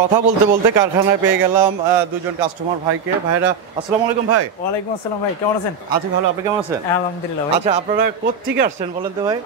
কথা বলতে বলতে কারখানায় পেয়ে গেলাম দুজন কাস্টমার ভাইকে। ভাইরা আসসালামু আলাইকুম। ভাই ওয়ালাইকুম আসসালাম। ভাই কেমন আছেন? আছি ভালো, আপনি কেমন আছেন? আলহামদুলিল্লাহ ভাই। আচ্ছা, আপনারা কোত্থেকে আসছেন বলেন তো ভাই?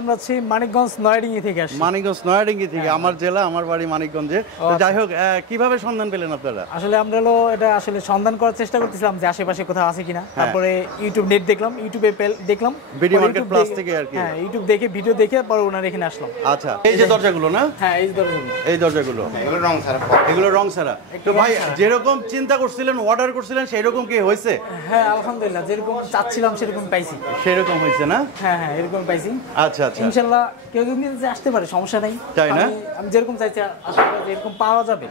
আমরা মানিকগঞ্জ নয়াডিঙ্গি থেকে আসছি। মানিকগঞ্জ নয়াডিঙ্গি থেকে? আমার জেলা, আমার বাড়ি মানিকগঞ্জে। তো যাই হোক, কিভাবে সন্ধান পেলেন আপনারা? আসলে আমরা এটা সন্ধান করার চেষ্টা করতেছিলাম যে আশেপাশে কোথাও আছে কিনা। তারপরে ইউটিউব নেট দেখলাম, ইউটিউবে দেখলাম ভিডিও মার্কেট প্লাস থেকে আর কি। হ্যাঁ, ইউটিউব দেখে ভিডিও দেখে পরে ওনার এখানে আসলাম। আচ্ছা, এই যে দরজাগুলো না? হ্যাঁ, এই দরজাগুলো। এই দরজাগুলো এগুলো রং ছাড়া। এগুলো রং ছাড়া। তো ভাই যেরকম চিন্তা করছিলেন, অর্ডার করছিলেন, সেই রকম কি হয়েছে? হ্যাঁ আলহামদুলিল্লাহ, যেরকম চাচ্ছিলাম সেরকম পাইছি। সেরকম হয়েছে না? হ্যাঁ হ্যাঁ, এরকম পাইছি। আচ্ছা আচ্ছা, ইনশাআল্লাহ কেউ যদি আসতে পারে সমস্যা নাই, তাই না? আমি যেরকম চাইছি আশা করি এরকম পাওয়া যাবে।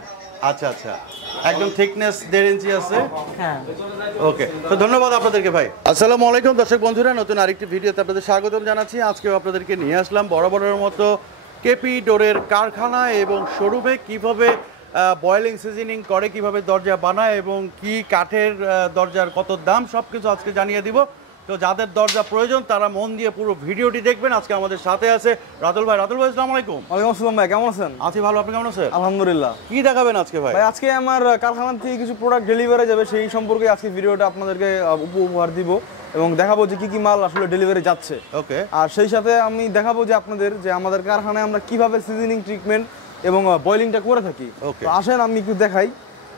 আচ্ছা আচ্ছা, একদম থিকনেস 1.5 ইঞ্চি আছে। হ্যাঁ, ওকে, তো ধন্যবাদ আপনাদেরকে ভাই। আসসালামু আলাইকুম দর্শক বন্ধুরা, নতুন আরেকটি ভিডিওতে আপনাদের স্বাগতম জানাচ্ছি। আজকেও আপনাদেরকে নিয়ে আসলাম বরাবরের মতো কেপি ডোরের কারখানা এবং শোরুমে কিভাবে বয়েলিং সিজনিং করে, কিভাবে দরজা বানায় এবং কি কাঠের দরজার কত দাম, সব কিছু আজকে জানিয়ে দিব। তো যাদের দরজা প্রয়োজন তারা মন দিয়ে পুরো ভিডিওটি দেখবেন। আজকে আমাদের সাথে আছে রাতুল ভাই। রাতুল ভাই আসসালামু আলাইকুম। ওয়ালাইকুম আসসালাম ভাই, কেমন আছেন? আছি ভালো, আপনি কেমন আছেন? আলহামদুলিল্লাহ। কি দেখাবেন আজকে ভাই? ভাই আজকে আমার কারখানা থেকে কিছু প্রোডাক্ট ডেলিভারি যাবে, সেই সম্পর্কে আজকে ভিডিওটা আপনাদেরকে উপহার দিব এবং দেখাবো যে কি কি মাল আসলে ডেলিভারি যাচ্ছে। ওকে, আর সেই সাথে আমি দেখাবো যে আপনাদের যে আমাদের কারখানায় আমরা কিভাবে সিজনিং ট্রিটমেন্ট এবং বয়েলিংটা করে থাকি। ওকে, তো আসেন আমি একটু দেখাই।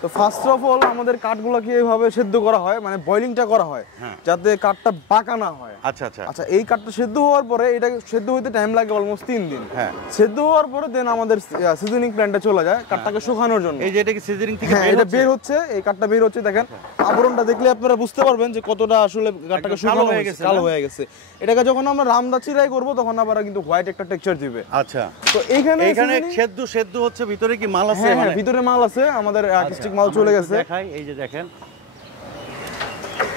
তো ফার্স্ট অফ অল আমাদের কাঠগুলোকে এইভাবে সেদ্ধ করা হয়, মানে বয়েলিংটা করা হয় যাতে কাঠটা বাঁকা না হয়। আচ্ছা আচ্ছা আচ্ছা, এই কাঠটা সেদ্ধ হওয়ার পরে, এটা সেদ্ধ হইতে টাইম লাগে অলমোস্ট 3 দিন। হ্যাঁ, সেদ্ধ হওয়ার পরে দেন আমাদের সিজনিং প্ল্যান্টটা চলে যায় কাঠটাকে শুকানোর জন্য। এই যে এটা কি সিজনিং থেকে এটা বের হচ্ছে, এই কাঠটা বের হচ্ছে। দেখেন আবরণটা দেখলে আপনারা বুঝতে পারবেন যে কতটা আসলে কাঠটাকে শুকানো হয়ে গেছে, কালো হয়ে গেছে। এটাকে যখন আমরা রামদা চিরাই করব তখন আবার কিন্তু হোয়াইট একটা টেক্সচার দিবে। আচ্ছা, তো এইখানে সেদ্ধ হচ্ছে, ভিতরে কি মাল আছে? হ্যাঁ, ভিতরে মাল আছে, আমাদের আর্টিস্টিক মাল চলে গেছে। দেখাই, এই যে দেখেন,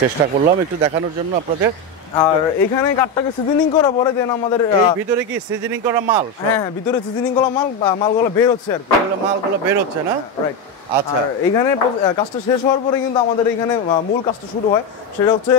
চেষ্টা করলাম একটু দেখানোর জন্য আপনাদের। আর এখানে কাঠটাকে সিজনিং করার পরে দেন আমাদের এই ভিতরে কি সিজনিং করা মাল? হ্যাঁ, ভিতরে সিজনিং করা মালগুলো বের হচ্ছে আর কি। মালগুলো বের হচ্ছে না? রাইট। আচ্ছা, এখানে কাজটা শেষ হওয়ার পরে কিন্তু আমাদের এখানে মূল কাজটা শুরু হয়, সেটা হচ্ছে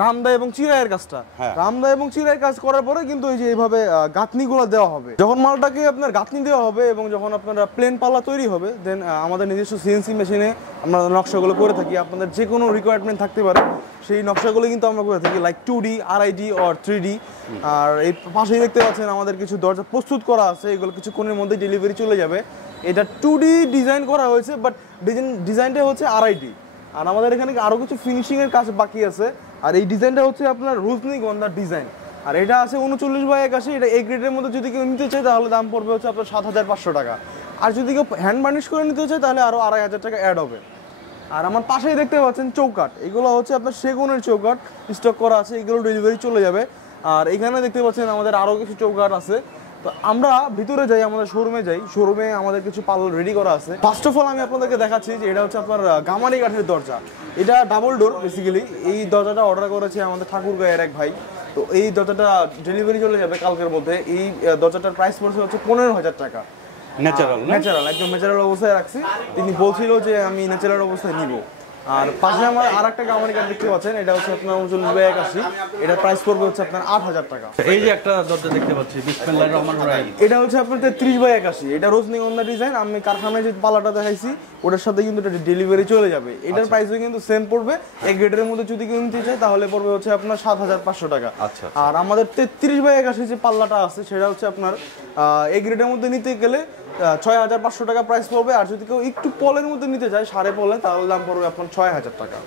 রামদা এবং চিরাইয়ের কাজটা। রামদা এবং চিরাইয়ের কাজ করার পরে কিন্তু এই যে এইভাবে গাঁথনিগুলো দেওয়া হবে। যখন মালটাকে আপনার গাঁথনি দেওয়া হবে এবং যখন আপনার প্লেন পাল্লা তৈরি হবে, দেন আমাদের নিজস্ব সিএনসি মেশিনে আমরা নকশাগুলো করে থাকি। আপনাদের যে কোনো রিকোয়ারমেন্ট থাকতে পারে, সেই নকশাগুলো কিন্তু আমরা করে থাকি, like 2D, RID or 3D। আর এই পাশেই দেখতে পাচ্ছেন আমাদের কিছু দরজা প্রস্তুত করা আছে, এগুলো কিছুক্ষণের মধ্যে ডেলিভারি চলে যাবে। এটা 2D ডিজাইন করা হয়েছে, বাট ডিজাইনটা হচ্ছে RID। আর আমাদের এখানে আরও কিছু ফিনিশিংয়ের কাজ বাকি আছে। আর এই ডিজাইনটা হচ্ছে আপনার রজনীগন্ধার ডিজাইন। আর এটা আছে 39/81। এটা এই গ্রেডের মধ্যে যদি কেউ নিতে চায় তাহলে দাম পড়বে হচ্ছে আপনার 7,500 টাকা। আর যদি কেউ হ্যান্ড বার্নিশ করে নিতে চায় তাহলে আরও 2,500 টাকা অ্যাড হবে। আর আমার পাশেই দেখতে পাচ্ছেন চৌকাঠ, এগুলো হচ্ছে আপনার সেগুনের চৌকাঠ স্টক করা আছে, এগুলো ডেলিভারি চলে যাবে। আর এখানে দেখতে পাচ্ছেন আমাদের আরও কিছু চৌকাঠ আছে। তো আমরা ভিতরে যাই, আমাদের শোরুমে যাই। শোরুমে আমাদের কিছু পাল্লা রেডি করা আছে। ফার্স্ট অফ অল আমি আপনাদেরকে দেখাচ্ছি যে এটা হচ্ছে আপনার গামারি কাঠের দরজা। এটা ডাবল ডোর বেসিক্যালি। এই দরজাটা অর্ডার করেছে আমাদের ঠাকুরগাঁয়ের এক ভাই। তো এই দরজাটা ডেলিভারি চলে যাবে কালকের মধ্যে। এই দরজাটার প্রাইস পড়ছে হচ্ছে 15,000 টাকা। ন্যাচারাল, একদম ন্যাচারাল অবস্থায় রাখছি। তিনি বলছিল যে আমি ন্যাচারাল অবস্থায় নিব। আর পাশে আমার আর একটা গামারি কাঠ দেখতে পাচ্ছেন, এটা হচ্ছে আপনার 39/81। এটার প্রাইস পড়বে হচ্ছে আপনার 8,000 টাকা। এই যে একটা দরজা দেখতে পাচ্ছি, বিসমিল্লাহির রহমানির রহিম, এটা হচ্ছে আপনার 33/81। এটা রজনীগন্ধা ডিজাইন। আমি কারখানায় যে পাল্লাটা দেখাইছি ওটার সাথে কিন্তু এটা ডেলিভারি চলে যাবে। এটার প্রাইসও কিন্তু সেম পড়বে। এক গ্রেডের মধ্যে যদি কেউ নিতে চায় তাহলে পড়বে হচ্ছে আপনার 7,500 টাকা। আচ্ছা, আর আমাদের 33/81 যে পাল্লাটা আছে সেটা হচ্ছে আপনার এক গ্রেডের মধ্যে নিতে গেলে 6,500 টাকা প্রাইস পড়বে। আর যদি কেউ একটু পলের মধ্যে নিতে চায়, সাড়ে পলে, তাহলে দাম পড়বে আপনার 6,000 টাকা।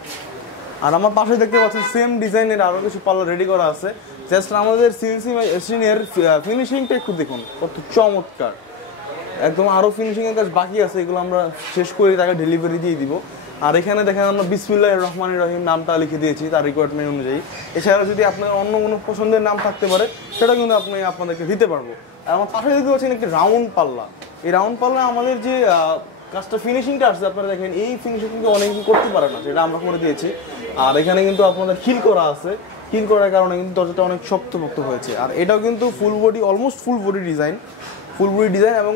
আর আমার পাশে দেখতে পাচ্ছেন সেম ডিজাইনের আরও কিছু পাল্লা রেডি করা আছে। জাস্ট আমাদের সিএনসি মেশিনের ফিনিশিংটা একটু দেখুন, কত চমৎকার। একদম আরও ফিনিশিংয়ের কাজ বাকি আছে, এগুলো আমরা শেষ করে তাকে ডেলিভারি দিয়ে দিব। আর এখানে দেখেন আমরা বিসমিল্লাহির রহমানির রহিম নামটা লিখে দিয়েছি তার রিকোয়ারমেন্ট অনুযায়ী। এছাড়া যদি আপনার অন্য কোনো পছন্দের নাম থাকতে পারে সেটা কিন্তু আপনাদেরকে দিতে পারবো। আর আমার পাশে দেখতে পাচ্ছেন একটি রাউন্ড পাল্লা। এই রাউন্ড পাল্লা আমাদের যে কাজটা ফিনিশিংটা আসছে, আপনারা দেখেন এই ফিনিশিং কিন্তু অনেক কিছু করতে পারে না, সেটা আমরা করে দিয়েছি। আর এখানে কিন্তু আপনাদের খিল করা আছে, খিল করার কারণে কিন্তু দরজাটা অনেক শক্তপোক্ত হয়েছে। আর এটাও কিন্তু full body, almost full body design এবং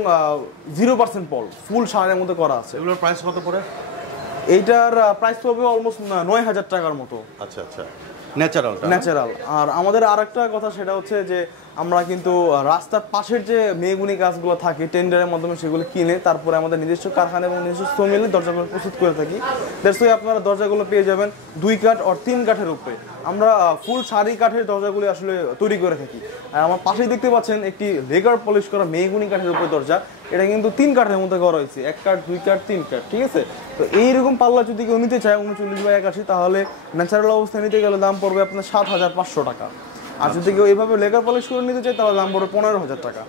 0% পল, ফুল সারের মধ্যে করা আছে। এগুলোর প্রাইস কত পড়ে? এইটার প্রাইস পড়বে অলমোস্ট 9,000 টাকার মতো। আচ্ছা আচ্ছা, ন্যাচারাল। আর আমাদের আরেকটা কথা, সেটা হচ্ছে যে আমরা কিন্তু রাস্তার পাশের যে মেহগুনি গাছগুলো থাকে টেন্ডারের মাধ্যমে সেগুলো কিনে তারপরে আমাদের নিজস্ব কারখানা এবং নিজস্ব মিলে দরজাগুলো প্রস্তুত করে থাকি। দ্যাটস ওয়াই আপনারা দরজাগুলো পেয়ে যাবেন 2 কাঠ আর 3 কাঠের উপরে। আমরা ফুল সারি কাঠের দরজাগুলি আসলে তৈরি করে থাকি। আর আমার পাশেই দেখতে পাচ্ছেন একটি লেগার পলিশ করা মেহগুনি কাঠের উপরে দরজা, এটা কিন্তু 3 কাঠের মধ্যে করা হয়েছে, 1 কাঠ 2 কাঠ 3 কাঠ, ঠিক আছে। তো এইরকম পাল্লা যদি কেউ নিতে চায় 39/81, তাহলে ন্যাচারাল অবস্থায় নিতে গেলে দাম পড়বে আপনার 7,500 টাকা। আর যদি কেউ এইভাবে লেগার পলিশ করে নিতে চায় তাহলে দাম পড়বে 15,000 টাকা।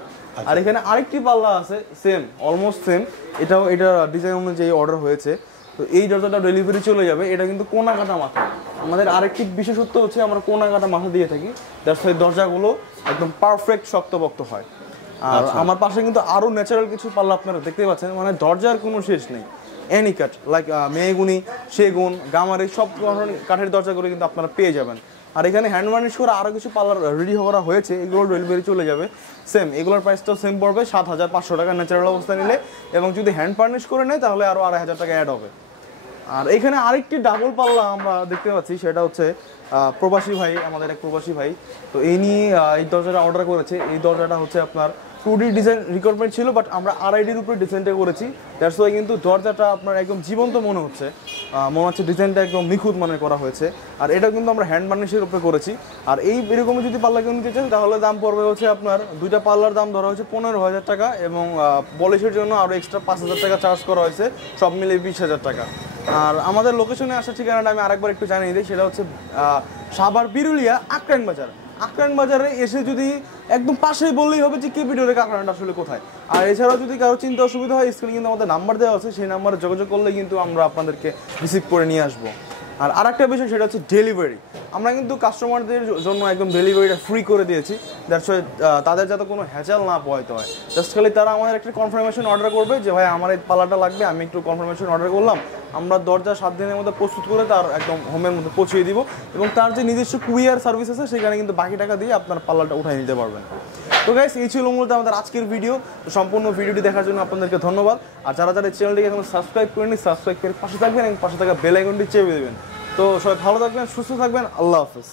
আর এখানে আরেকটি পাল্লা আছে সেম, অলমোস্ট সেম, এটাও এটা ডিজাইন অনুযায়ী অর্ডার হয়েছে। তো এই দরজাটা ডেলিভারি চলে যাবে, এটা কিন্তু কোনা কাটা মাথা। আমাদের আরেকটি বিশেষত্ব হচ্ছে আমরা কোনা কাটা মাথা দিয়ে থাকি, যার ফলে দরজাগুলো একদম পারফেক্ট শক্তপোক্ত হয়। আর আমার পাশে কিন্তু আরো ন্যাচারাল কিছু পাল্লা আপনারা দেখতে পাচ্ছেন, মানে দরজার কোনো শেষ নেই। এনি কাঠ লাইক মেহগুনি, সেগুন, গামারি সব ধরনের কাঠের দরজাগুলো কিন্তু আপনারা পেয়ে যাবেন। আর এখানে হ্যান্ড বার্নিশ করে আরো কিছু পার্লার রেডি করা হয়েছে, এগুলো ডেলিভারি চলে যাবে সেম, এগুলোর প্রাইসটাও সেম পড়বে 7,500 টাকা ন্যাচারাল অবস্থা নিলে, এবং যদি হ্যান্ড বার্নিশ করে নেয় তাহলে আরো 2,500 টাকা অ্যাড হবে। আর এখানে আরেকটি ডাবল পাল্লা আমরা দেখতে পাচ্ছি, সেটা হচ্ছে প্রবাসী ভাই, আমাদের এক প্রবাসী ভাই, তো এই নিয়ে এই দরজাটা অর্ডার করেছে। এই দরজাটা হচ্ছে আপনার 2D ডিজাইন রিকোয়ারমেন্ট ছিল, বাট আমরা RID-র উপরে ডিজাইনটা করেছি। দ্যাটস ওয়াই কিন্তু দরজাটা আপনার একদম জীবন্ত মনে হচ্ছে ডিজাইনটা একদম নিখুঁত মানে করা হয়েছে। আর এটা কিন্তু আমরা হ্যান্ড বার্নিশের উপরে করেছি। আর এই এরকম যদি পাল্লা কেউ নিতে চান তাহলে দাম পড়বে হচ্ছে আপনার, 2টা পাল্লার দাম ধরা হয়েছে 15,000 টাকা, এবং পলিশের জন্য আরও এক্সট্রা 5,000 টাকা চার্জ করা হয়েছে, সব মিলে 20,000 টাকা। আর আমাদের লোকেশনে আসার ঠিকানাটা আমি আরেকবার একটু জানিয়ে দিই, সেটা হচ্ছে সাভার বিরুলিয়া আক্রান বাজার। আক্রান বাজারে এসে যদি একদম পাশেই বললেই হবে যে কেপি ডোরের কারখানাটা আসলে কোথায়। আর এছাড়াও যদি কারো চিন্তা অসুবিধা হয়, স্ক্রিনে কিন্তু আমাদের নাম্বার দেওয়া আছে, সেই নাম্বারে যোগাযোগ করলে কিন্তু আমরা আপনাদেরকে রিসিভ করে নিয়ে আসবো। আর আরেকটা বিষয় সেটা হচ্ছে ডেলিভারি। আমরা কিন্তু কাস্টমারদের জন্য একদম ডেলিভারিটা ফ্রি করে দিয়েছি, দ্যাটস ওয়াই তাদের যাতে কোনো হ্যাচাল না পোহাইতে হয়। জাস্ট খালি তারা আমাদের একটা কনফার্মেশন অর্ডার করবে যে ভাই আমার এই পাল্লাটা লাগবে, আমি একটু কনফার্মেশন অর্ডার করলাম, আমরা দরজা 7 দিনের মধ্যে প্রস্তুত করে তার একদম হোমের মধ্যে পৌঁছিয়ে দিব, এবং তার যে নিজস্ব কুরিয়ার সার্ভিস আছে সেখানে কিন্তু বাকি টাকা দিয়ে আপনার পাল্লাটা উঠাই নিতে পারবেন। তো গাইস, এই ছিল মূলত আমাদের আজকের ভিডিও। তো সম্পূর্ণ ভিডিওটি দেখার জন্য আপনাদেরকে ধন্যবাদ। আর যারা যারা চ্যানেলটিকে এখন সাবস্ক্রাইব করেনি, সাবস্ক্রাইব করে পাশে থাকবেন এবং পাশে থাকা বেল আইকনটি চেপে দেবেন। তো সবাই ভালো থাকবেন, সুস্থ থাকবেন, আল্লাহ হাফেজ।